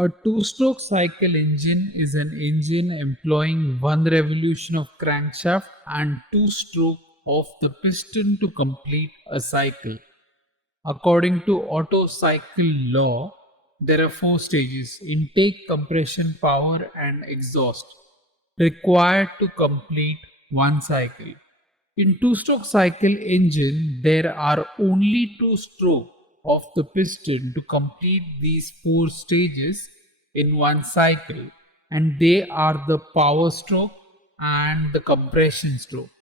A two-stroke cycle engine is an engine employing one revolution of crankshaft and two stroke of the piston to complete a cycle. According to Otto cycle law, there are four stages: intake, compression, power, and exhaust required to complete one cycle. In two-stroke cycle engine, there are only two strokes of the piston to complete these four stages in one cycle, and they are the power stroke and the compression stroke.